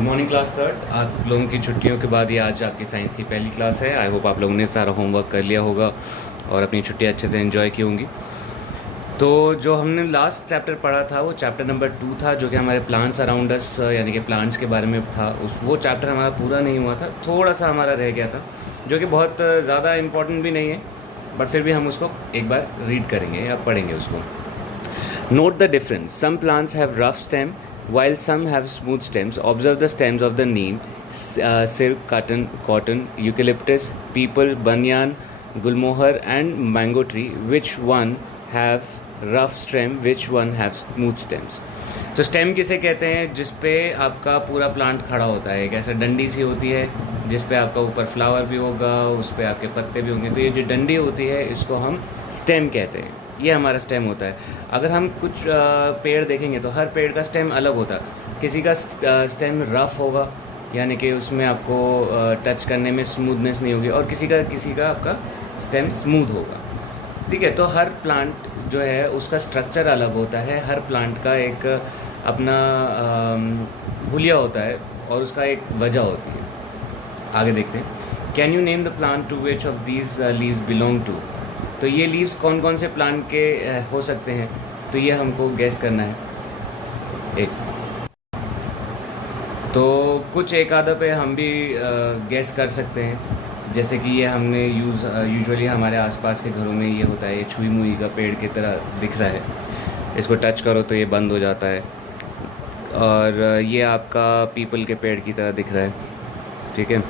Good morning class third. आप लोगों की छुट्टियों के बाद ये आज आपकी साइंस की पहली क्लास है। आई होप आप लोगों ने सारा होमवर्क कर लिया होगा और अपनी छुट्टियाँ अच्छे से एंजॉय की होंगी। तो जो हमने लास्ट चैप्टर पढ़ा था वो चैप्टर नंबर 2 था, जो कि हमारे प्लांट्स अराउंड अस यानी कि प्लांट्स के बारे में था। वो चैप्टर हमारा पूरा नहीं हुआ था, थोड़ा सा हमारा रह गया था, जो कि बहुत ज़्यादा इम्पोर्टेंट भी नहीं है, बट फिर भी हम उसको एक बार रीड करेंगे या पढ़ेंगे उसको। Note the difference. Some plants have rough stem while some have smooth stems. Observe the stems of the neem, silk, cotton, eucalyptus, peepal, banyan, gulmohar and mango tree. Which one have rough stem, which one have smooth stems? तो stem किसे कहते हैं? जिस पे आपका पूरा plant खड़ा होता है, एक ऐसा डंडी सी होती है जिस पे आपका ऊपर फ्लावर भी होगा, उस पे आपके पत्ते भी होंगे। तो ये जो डंडी होती है इसको हम स्टेम कहते हैं। ये हमारा स्टेम होता है। अगर हम कुछ पेड़ देखेंगे तो हर पेड़ का स्टेम अलग होता है। किसी का स्टेम रफ़ होगा, यानी कि उसमें आपको टच करने में स्मूथनेस नहीं होगी, और किसी का आपका स्टेम स्मूथ होगा। ठीक है, तो हर प्लांट जो है उसका स्ट्रक्चर अलग होता है। हर प्लांट का एक अपना हुलिया होता है और उसका एक वजह होती है। आगे देखते हैं। Can you name the plant to which of these leaves belong to? तो ये लीव्स कौन कौन से प्लांट के हो सकते हैं, तो ये हमको गैस करना है। एक तो कुछ एक आधा पे हम भी गैस कर सकते हैं, जैसे कि ये हमने यूजुअली हमारे आसपास के घरों में ये होता है। ये छुई मुई का पेड़ की तरह दिख रहा है, इसको टच करो तो ये बंद हो जाता है। और ये आपका पीपल के पेड़ की तरह दिख रहा है, ठीक है।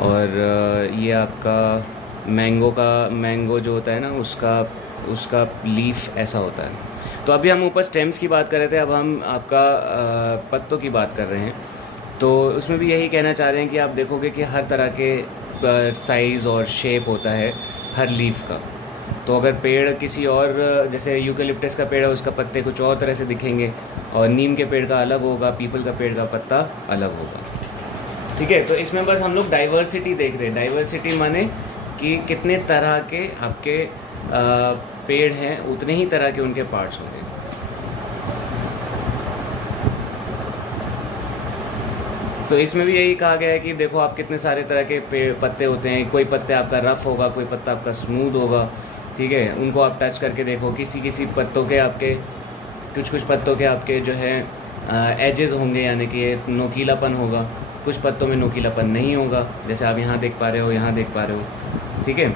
और ये आपका मैंगो जो होता है ना, उसका लीफ ऐसा होता है। तो अभी हम ऊपर स्टेम्स की बात कर रहे थे, अब हम आपका पत्तों की बात कर रहे हैं। तो उसमें भी यही कहना चाह रहे हैं कि आप देखोगे कि हर तरह के साइज़ और शेप होता है हर लीफ का। तो अगर पेड़ किसी और, जैसे यूकेलिप्टस का पेड़ है, उसका पत्ते कुछ और तरह से दिखेंगे, और नीम के पेड़ का अलग होगा, पीपल का पेड़ का पत्ता अलग होगा। ठीक है, तो इसमें बस हम लोग डाइवर्सिटी देख रहे हैं। डाइवर्सिटी माने कि कितने तरह के आपके पेड़ हैं, उतने ही तरह के उनके पार्ट्स होंगे। तो इसमें भी यही कहा गया है कि देखो आप कितने सारे तरह के पेड़ पत्ते होते हैं। कोई पत्ते आपका रफ़ होगा, कोई पत्ता आपका स्मूथ होगा, ठीक है। उनको आप टच करके देखो। किसी पत्तों के आपके कुछ पत्तों के आपके जो है एजेस होंगे, यानी कि नोकीलापन होगा। कुछ पत्तों में नोकीलापन नहीं होगा, जैसे आप यहाँ देख पा रहे हो, यहाँ देख पा रहे हो, ठीक है।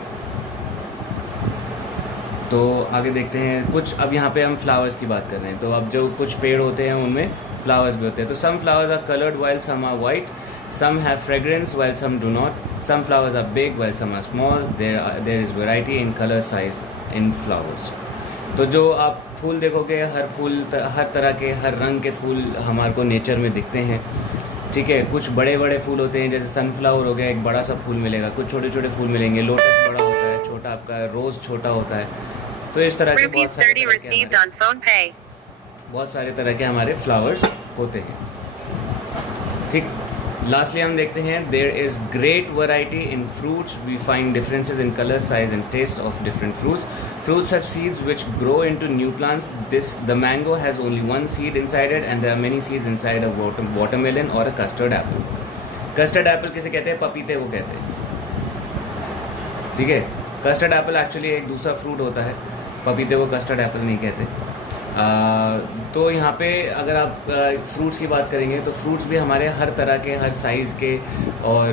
तो आगे देखते हैं कुछ। अब यहाँ पे हम फ्लावर्स की बात कर रहे हैं। तो अब जो कुछ पेड़ होते हैं उनमें फ्लावर्स भी होते हैं। तो some flowers are coloured while some are white, some have fragrance while some do not, some flowers are big while some are small, there is variety in colour size in flowers. तो जो आप फूल देखोगे, हर तरह के, हर रंग के फूल हमारे को नेचर में दिखते हैं, ठीक है। कुछ बड़े बड़े फूल होते हैं, जैसे सनफ्लावर हो गया, एक बड़ा सा फूल मिलेगा। कुछ छोटे छोटे फूल मिलेंगे। लोटस बड़ा होता है, छोटा आपका रोज़ छोटा होता है। तो इस तरह के बहुत सारे तरह के हमारे फ्लावर्स होते हैं, ठीक। लास्टली हम देखते हैं, there is great variety in fruits, we find differences in colour, size and taste of different fruits. Fruits have seeds which grow into new plants. The mango has only one seed inside it, and there are many seeds inside a watermelon or a custard apple. Custard apple किसे कहते हैं? पपीते को कहते हैं, ठीक है। Custard Apple actually एक दूसरा फ्रूट होता है, पपीते को कस्टर्ड एप्पल नहीं कहते। तो यहाँ पे अगर आप फ्रूट्स की बात करेंगे तो फ्रूट्स भी हमारे हर तरह के, हर साइज़ के और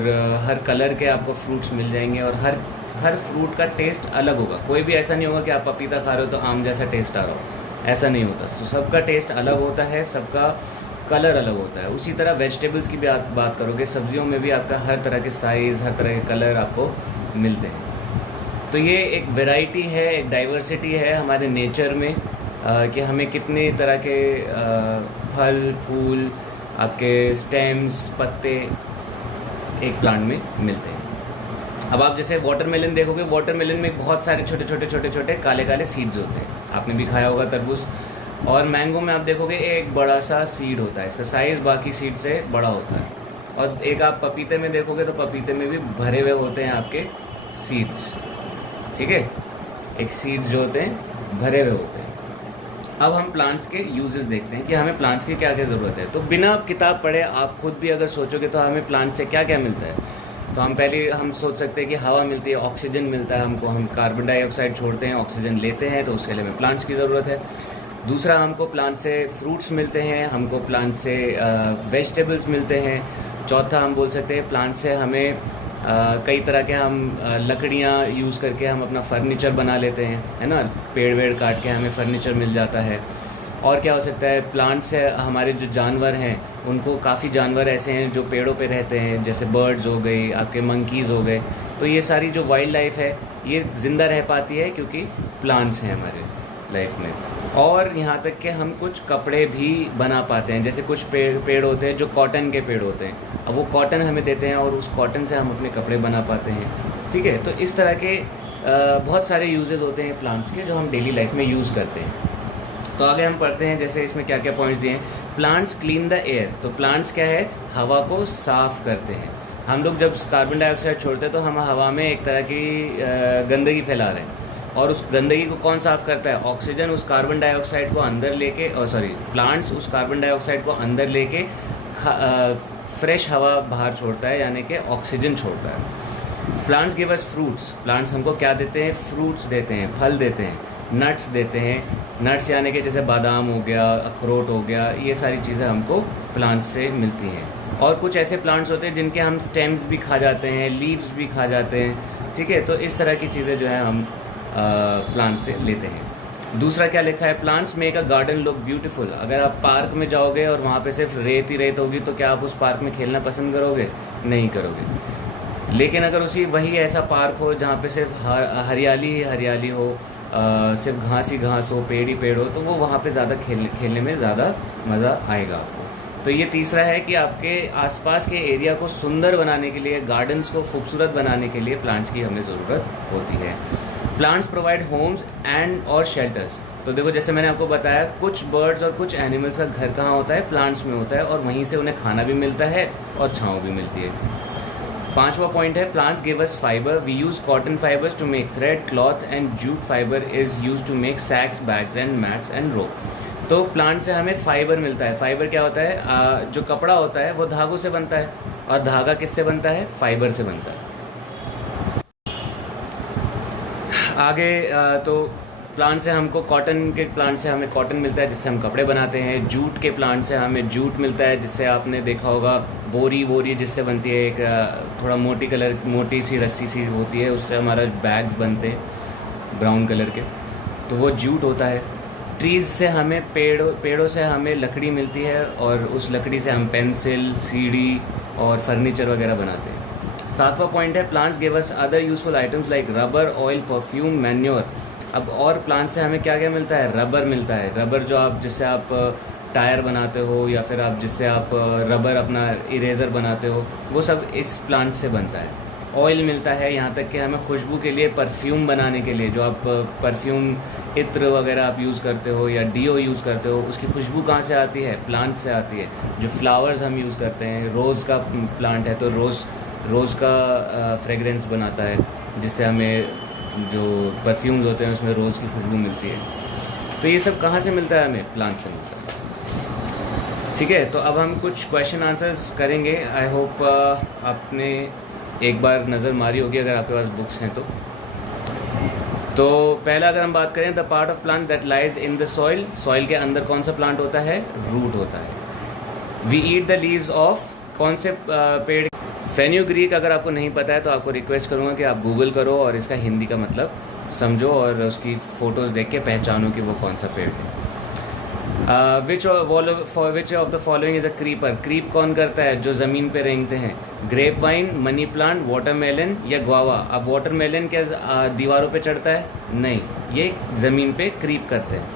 हर कलर के आपको फ्रूट्स मिल जाएंगे, और हर फ्रूट का टेस्ट अलग होगा। कोई भी ऐसा नहीं होगा कि आप पपीता खा रहे हो तो आम जैसा टेस्ट आ रहा हो, ऐसा नहीं होता। तो सबका टेस्ट अलग होता है, सबका कलर अलग होता है। उसी तरह वेजिटेबल्स की भी आप बात करोगे, सब्जियों में भी आपका हर तरह के साइज़, हर तरह के कलर आपको मिलते हैं। तो ये एक वैरायटी है, एक डाइवर्सिटी है हमारे नेचर में, कि हमें कितने तरह के फल फूल, आपके स्टेम्स, पत्ते एक प्लांट में मिलते हैं। अब आप जैसे वाटरमेलन देखोगे, वाटरमेलन में बहुत सारे छोटे काले काले सीड्स होते हैं। आपने भी खाया होगा तरबूज। और मैंगो में आप देखोगे एक बड़ा सा सीड होता है, इसका साइज़ बाकी सीड से बड़ा होता है। और एक आप पपीते में देखोगे तो पपीते में भी भरे हुए होते हैं आपके सीड्स, ठीक है। एक सीड्स जो होते हैं भरे हुए होते हैं। अब हम प्लांट्स के यूजेस देखते हैं कि हमें प्लांट्स की क्या क्या ज़रूरत है। तो बिना किताब पढ़े आप खुद भी अगर सोचोगे तो हमें प्लांट से क्या क्या मिलता है। तो हम सोच सकते हैं कि हवा मिलती है, ऑक्सीजन मिलता है हमको, हम कार्बन डाइऑक्साइड छोड़ते हैं, ऑक्सीजन लेते हैं, तो उसके लिए हमें प्लांट्स की ज़रूरत है। दूसरा, हमको प्लांट से फ्रूट्स मिलते हैं, हमको प्लांट से वेजिटेबल्स मिलते हैं। चौथा, हम बोल सकते हैं प्लांट से हमें कई तरह के हम लकड़ियाँ यूज़ करके हम अपना फर्नीचर बना लेते हैं, है ना। पेड़ वेड़ काट के हमें फर्नीचर मिल जाता है। और क्या हो सकता है, प्लांट से हमारे जो जानवर हैं उनको, काफ़ी जानवर ऐसे हैं जो पेड़ों पे रहते हैं, जैसे बर्ड्स हो गई, आपके मंकीज़ हो गए। तो ये सारी जो वाइल्ड लाइफ है ये ज़िंदा रह पाती है क्योंकि प्लांट्स हैं हमारे लाइफ में। और यहाँ तक कि हम कुछ कपड़े भी बना पाते हैं, जैसे कुछ पेड़ होते हैं जो कॉटन के पेड़ होते हैं, अब वो कॉटन हमें देते हैं और उस कॉटन से हम अपने कपड़े बना पाते हैं। ठीक है, तो इस तरह के बहुत सारे यूजेस होते हैं प्लांट्स के जो हम डेली लाइफ में यूज़ करते हैं। तो आगे हम पढ़ते हैं, जैसे इसमें क्या क्या पॉइंट्स दिए हैं। प्लांट्स क्लीन द एयर, तो प्लांट्स क्या है, हवा को साफ़ करते हैं। हम लोग जब कार्बन डाइऑक्साइड छोड़ते हैं तो हम हवा में एक तरह की गंदगी फैला रहे हैं, और उस गंदगी को कौन साफ़ करता है, ऑक्सीजन उस कार्बन डाइऑक्साइड को अंदर लेके, प्लांट्स उस कार्बन डाइऑक्साइड को अंदर लेके फ्रेश हवा बाहर छोड़ता है, यानी कि ऑक्सीजन छोड़ता है। प्लांट्स गिव अस फ्रूट्स, प्लांट्स हमको क्या देते हैं, फ्रूट्स देते हैं, फल देते हैं। नट्स देते हैं, नट्स यानी कि जैसे बादाम हो गया, अखरोट हो गया, ये सारी चीज़ें हमको प्लांट्स से मिलती हैं। और कुछ ऐसे प्लांट्स होते हैं जिनके हम स्टेम्स भी खा जाते हैं, लीव्स भी खा जाते हैं। ठीक है, तो इस तरह की चीज़ें जो है हम प्लांट से लेते हैं। दूसरा क्या लिखा है, plants make a garden look beautiful. अगर आप पार्क में जाओगे और वहाँ पे सिर्फ रेत ही रेत होगी तो क्या आप उस पार्क में खेलना पसंद करोगे, नहीं करोगे। लेकिन अगर वही ऐसा पार्क हो जहाँ पे सिर्फ हरियाली ही हरियाली हो, सिर्फ घास ही घास हो, पेड़ ही पेड़ हो, तो वो वहाँ पे ज़्यादा खेलने में ज़्यादा मज़ा आएगा आपको। तो ये तीसरा है कि आपके आसपास के एरिया को सुंदर बनाने के लिए, गार्डन्स को खूबसूरत बनाने के लिए प्लांट्स की हमें ज़रूरत होती है। प्लांट्स प्रोवाइड होम्स एंड और शेल्टर्स। तो देखो, जैसे मैंने आपको बताया, कुछ बर्ड्स और कुछ एनिमल्स का घर कहाँ होता है, प्लांट्स में होता है, और वहीं से उन्हें खाना भी मिलता है और छाँव भी मिलती है। पांचवा पॉइंट है, plants give us fibre, we use cotton fibres to make thread, cloth and jute fibre is use to make sacks, bags and mats and rope. तो प्लांट से हमें फाइबर मिलता है। फाइबर क्या होता है, जो कपड़ा होता है वो धागों से बनता है, और धागा किससे बनता है, फाइबर से बनता है। आगे तो प्लांट से हमको, कॉटन के प्लांट से हमें कॉटन मिलता है जिससे हम कपड़े बनाते हैं। जूट के प्लांट से हमें जूट मिलता है, जिससे आपने देखा होगा बोरी जिससे बनती है, एक थोड़ा मोटी सी रस्सी सी होती है, उससे हमारा बैग्स बनते हैं ब्राउन कलर के, तो वो जूट होता है। ट्रीज़ से हमें पेड़ों से हमें लकड़ी मिलती है, और उस लकड़ी से हम पेंसिल, सीढ़ी और फर्नीचर वगैरह बनाते हैं। सातवां पॉइंट है, plants give us other useful items like rubber, oil, perfume, manure. अब और प्लांट से हमें क्या क्या मिलता है, रबर मिलता है। रबर जिससे आप टायर बनाते हो, या फिर जिससे आप रबर अपना इरेज़र बनाते हो, वो सब इस प्लांट से बनता है। ऑयल मिलता है, यहाँ तक कि हमें खुशबू के लिए, परफ्यूम बनाने के लिए, जो आप परफ्यूम इत्र वगैरह आप यूज़ करते हो या डीओ यूज़ करते हो, उसकी खुशबू कहाँ से आती है, प्लांट से आती है। जो फ्लावर्स हम यूज़ करते हैं, रोज़ का प्लांट है तो रोज़ का फ्रेगरेंस बनाता है, जिससे हमें जो परफ्यूम्स होते हैं उसमें रोज़ की खुशबू मिलती है। तो ये सब कहाँ से मिलता है, हमें प्लांट से मिलता है। ठीक है, तो अब हम कुछ क्वेश्चन आंसर्स करेंगे। आई होप आपने एक बार नज़र मारी होगी अगर आपके पास बुक्स हैं तो पहला अगर हम बात करें, the part of plant that lies in the soil, soil के अंदर कौन सा प्लांट होता है, रूट होता है। We eat the leaves of, कौन से पेड़, फेन्यूग्रीक। अगर आपको नहीं पता है तो आपको रिक्वेस्ट करूँगा कि आप गूगल करो और इसका हिंदी का मतलब समझो, और उसकी फ़ोटोज़ देख के पहचानो कि वो कौन सा पेड़ है। Which of the following is a creeper, creep कौन करता है, जो ज़मीन पे रेंगते हैं। Grape vine, money plant, watermelon या गुआवा। अब वाटरमेलन क्या दीवारों पे चढ़ता है, नहीं, ये ज़मीन पे क्रीप करते हैं।